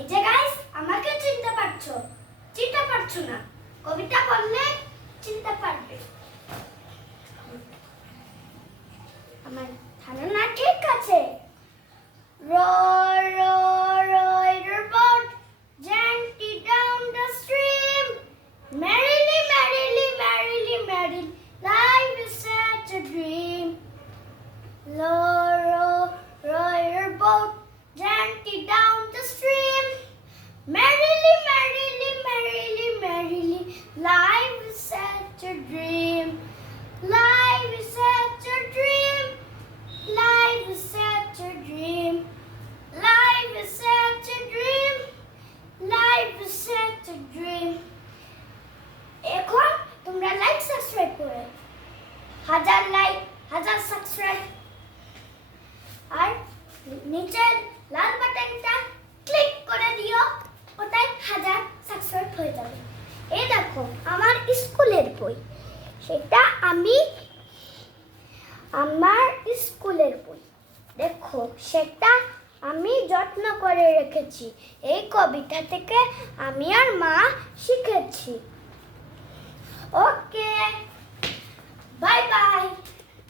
এই যে গাইস, আমাকে চিনতে পারছো না? কবিতা পড়লে চিনতে পারবে। আমার ধারণা ঠিক আছে। Row, row, row your boat gently down the stream. Merrily, merrily, merrily, merrily, life is such a dream. Row, row, row your boat gently down the stream. Merrily, merrily, merrily, merrily, life is such a dream. Life is such a dream. Life is such a dream. Life is such a dream. Life is such a dream. এখন তোমরা like subscribe করে, হাজার like হাজার subscribe, আর নিচের লাল বাটনটা click করে দিও, ওটাই হাজার সাবস্ক্রাইব হয়ে যাবে। এই দেখো আমার স্কুলের বই, সেটা আমার স্কুলের বই, দেখো সেটা আমি যত্ন করে রেখেছি। এই কবিতা থেকে আমি আর মা শিখেছি। ওকে, বাই বাই।